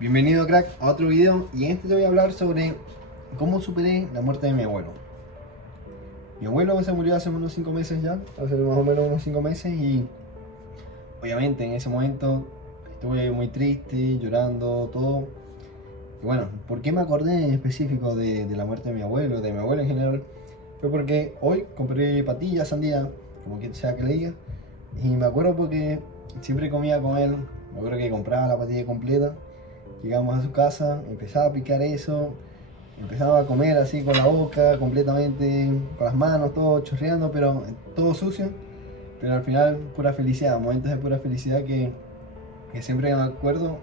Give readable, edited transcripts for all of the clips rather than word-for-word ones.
Bienvenido, crack, a otro video, y en este te voy a hablar sobre cómo superé la muerte de mi abuelo. Mi abuelo se murió hace unos 5 meses ya, hace más o menos unos 5 meses, y obviamente en ese momento estuve muy triste, llorando, todo. Y bueno, ¿por qué me acordé en específico de la muerte de mi abuelo en general? Fue porque hoy compré patillas, sandía, como que sea que le diga, y me acuerdo porque siempre comía con él. Me acuerdo que compraba la patilla completa. Llegamos a su casa, empezaba a picar eso, empezaba a comer así con la boca, completamente, con las manos, todo chorreando, pero todo sucio. Pero al final, pura felicidad, momentos de pura felicidad que siempre que me acuerdo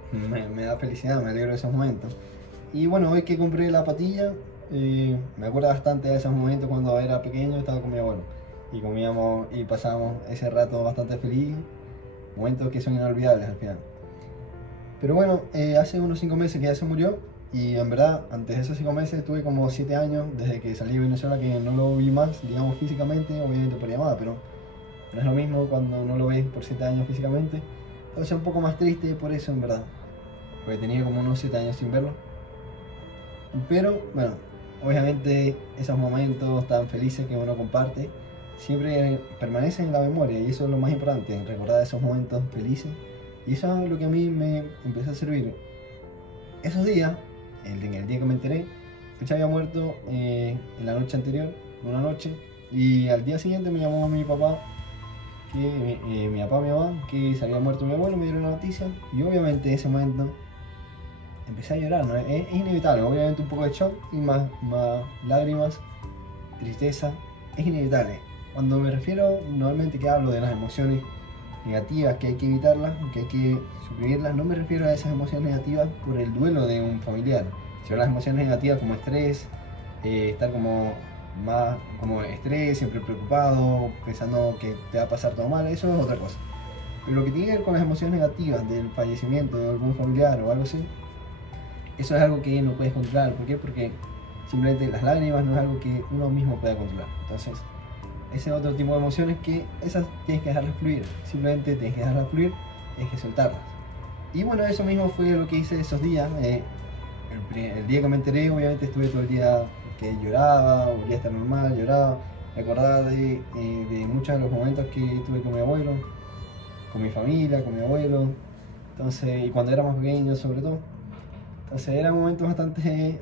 me da felicidad, me alegro de esos momentos. Y bueno, hoy que compré la patilla, me acuerdo bastante de esos momentos cuando era pequeño, estaba con mi abuelo. Y comíamos y pasábamos ese rato bastante feliz, momentos que son inolvidables al final. Pero bueno, hace unos 5 meses que ya se murió, y en verdad antes de esos 5 meses tuve como 7 años desde que salí de Venezuela que no lo vi más, digamos físicamente, obviamente por llamada, pero no es lo mismo cuando no lo ves por 7 años físicamente. Entonces un poco más triste por eso en verdad, porque tenía como unos 7 años sin verlo. Pero bueno, obviamente esos momentos tan felices que uno comparte siempre permanecen en la memoria, y eso es lo más importante, recordar esos momentos felices. Y eso es lo que a mí me empezó a servir. Esos días, el día que me enteré, Fecha había muerto en la noche anterior, una noche, y al día siguiente me llamó mi papá, mi papá, mi mamá, que se había muerto mi abuelo, me dieron la noticia, y obviamente en ese momento empecé a llorar, ¿no? Es inevitable, obviamente un poco de shock y más lágrimas, tristeza, es inevitable. Cuando me refiero, normalmente que hablo de las emociones negativas, que hay que evitarlas, que hay que suprimirlas, no me refiero a esas emociones negativas por el duelo de un familiar, sino las emociones negativas como estrés, estar como más como estrés, siempre preocupado, pensando que te va a pasar todo mal, eso es otra cosa. Pero lo que tiene que ver con las emociones negativas del fallecimiento de algún familiar o algo así, eso es algo que no puedes controlar. ¿Por qué? Porque simplemente las lágrimas no es algo que uno mismo pueda controlar. Entonces, ese otro tipo de emociones que esas tienes que dejarlas fluir, simplemente tienes que dejarlas fluir, tienes que soltarlas. Y bueno, eso mismo fue lo que hice esos días. El día que me enteré, obviamente estuve todo el día que lloraba, volvía a estar normal, lloraba, me acordaba de muchos de los momentos que tuve con mi abuelo, con mi familia, con mi abuelo, entonces, y cuando era más pequeño sobre todo. Entonces era un momento bastante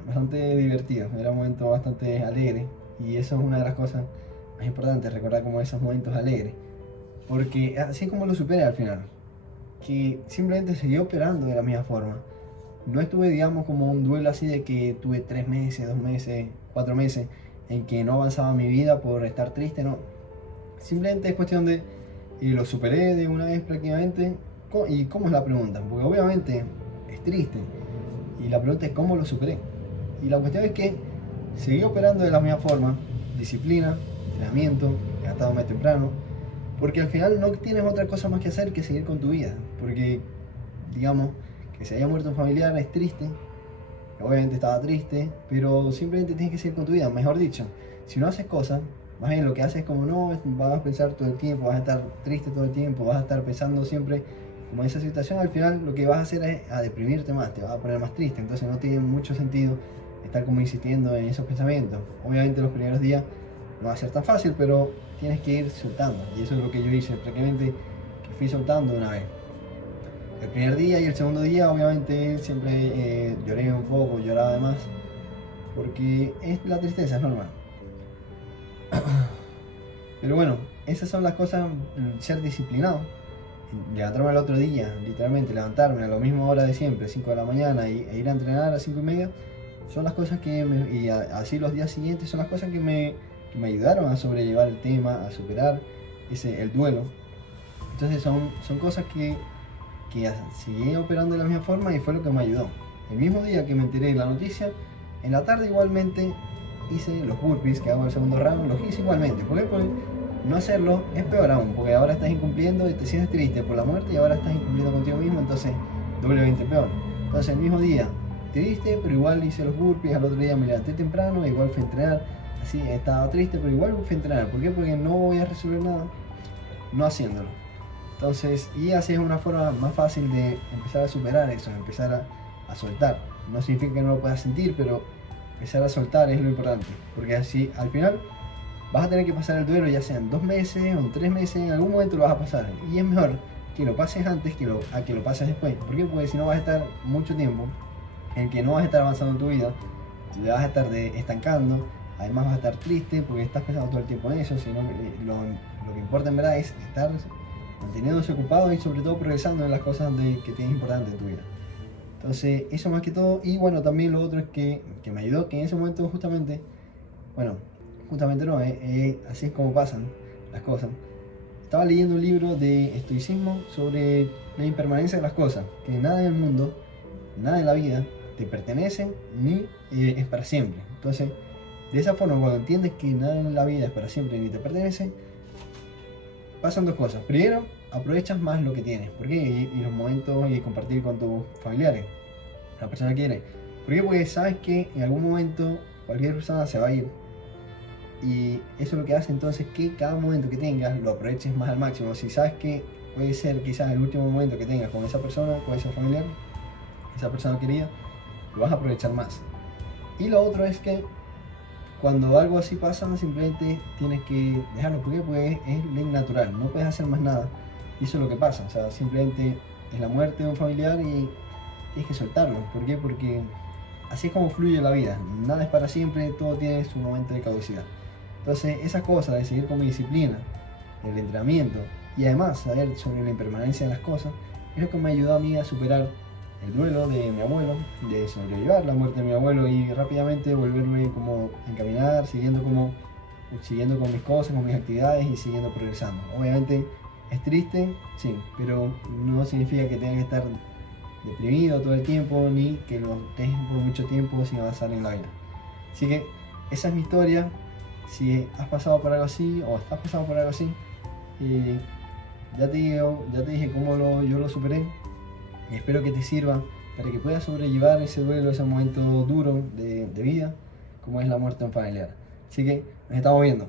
divertido, era un momento bastante alegre, y eso es una de las cosas más importantes, recordar como esos momentos alegres, porque así como lo superé al final, que simplemente seguí operando de la misma forma. No estuve, digamos, como un duelo así de que tuve 3 meses, 2 meses, 4 meses en que no avanzaba mi vida por estar triste, no. Simplemente es cuestión de, y lo superé de una vez prácticamente. ¿Y cómo es la pregunta? Porque obviamente es triste, y la pregunta es cómo lo superé. Y la cuestión es que seguí operando de la misma forma, disciplina, entrenamiento, levantándome temprano, porque al final no tienes otra cosa más que hacer que seguir con tu vida. Porque, digamos, que se haya muerto un familiar es triste, obviamente estaba triste, pero simplemente tienes que seguir con tu vida. Mejor dicho, si no haces cosas, más bien lo que haces es como no, vas a pensar todo el tiempo, vas a estar triste todo el tiempo, vas a estar pensando siempre como en esa situación, al final lo que vas a hacer es a deprimirte más, te vas a poner más triste. Entonces no tiene mucho sentido estar como insistiendo en esos pensamientos. Obviamente los primeros días no va a ser tan fácil, pero tienes que ir soltando, y eso es lo que yo hice prácticamente, que fui soltando una vez. El primer día y el segundo día obviamente siempre lloré un poco, lloraba además, porque es la tristeza, es normal. Pero bueno, esas son las cosas, ser disciplinado, levantarme al otro día, literalmente levantarme a la misma hora de siempre, 5 de la mañana, e ir a entrenar a 5 y media, son las cosas así los días siguientes son las cosas que me ayudaron a sobrellevar el tema, a superar el duelo. Entonces son cosas que seguí operando de la misma forma, y fue lo que me ayudó. El mismo día que me enteré de la noticia, en la tarde igualmente hice los burpees que hago el segundo round, los hice igualmente. ¿Por qué? Porque no hacerlo es peor aún, porque ahora estás incumpliendo y te sientes triste por la muerte, y ahora estás incumpliendo contigo mismo, entonces doblemente peor. Entonces el mismo día, triste, pero igual hice los burpees, al otro día me levanté temprano, igual fui a entrenar, así estaba triste, pero igual fui a entrenar. ¿Por qué? Porque no voy a resolver nada no haciéndolo. Entonces, y así es una forma más fácil de empezar a superar eso, empezar a soltar. No significa que no lo puedas sentir, pero empezar a soltar es lo importante, porque así al final vas a tener que pasar el duelo, ya sean 2 meses o en 3 meses, en algún momento lo vas a pasar, y es mejor que lo pases antes a que lo pases después. ¿Por qué? Porque si no vas a estar mucho tiempo en que no vas a estar avanzando en tu vida, te vas a estar estancando, además vas a estar triste porque estás pensando todo el tiempo en eso, sino que lo que importa en verdad es estar manteniéndose ocupado y sobre todo progresando en las cosas que tienes importantes en tu vida. Entonces, eso más que todo. Y bueno, también lo otro es que me ayudó, que en ese momento justamente, bueno, justamente no, así es como pasan las cosas. Estaba leyendo un libro de estoicismo sobre la impermanencia de las cosas, que nada en el mundo, nada en la vida te pertenece ni es para siempre. Entonces, de esa forma, cuando entiendes que nada en la vida es para siempre ni te pertenece, pasan dos cosas. Primero, aprovechas más lo que tienes. ¿Por qué? Y los momentos y compartir con tus familiares. La persona quiere. ¿Por qué? Porque sabes que en algún momento cualquier persona se va a ir. Y eso es lo que hace entonces que cada momento que tengas lo aproveches más al máximo. Si sabes que puede ser quizás el último momento que tengas con esa persona, con ese familiar, esa persona querida, lo vas a aprovechar más. Y lo otro es que cuando algo así pasa, simplemente tienes que dejarlo. ¿Por qué? Porque es ley natural, no puedes hacer más nada. Y eso es lo que pasa, o sea, simplemente es la muerte de un familiar y tienes que soltarlo. ¿Por qué? Porque así es como fluye la vida. Nada es para siempre, todo tiene su momento de caducidad. Entonces, esa cosa de seguir con mi disciplina, el entrenamiento y además saber sobre la impermanencia de las cosas, es lo que me ayudó a mí a superar el duelo de mi abuelo, de sobrellevar la muerte de mi abuelo y rápidamente volverme como a encaminar, siguiendo con mis cosas, con mis actividades y siguiendo progresando. Obviamente es triste, sí, pero no significa que tenga que estar deprimido todo el tiempo ni que lo dejes por mucho tiempo sin avanzar en la vida. Así que esa es mi historia. Si has pasado por algo así o estás pasando por algo así, ya te dije cómo yo lo superé. Y espero que te sirva para que puedas sobrellevar ese duelo, ese momento duro de vida, como es la muerte de un familiar. Así que nos estamos viendo.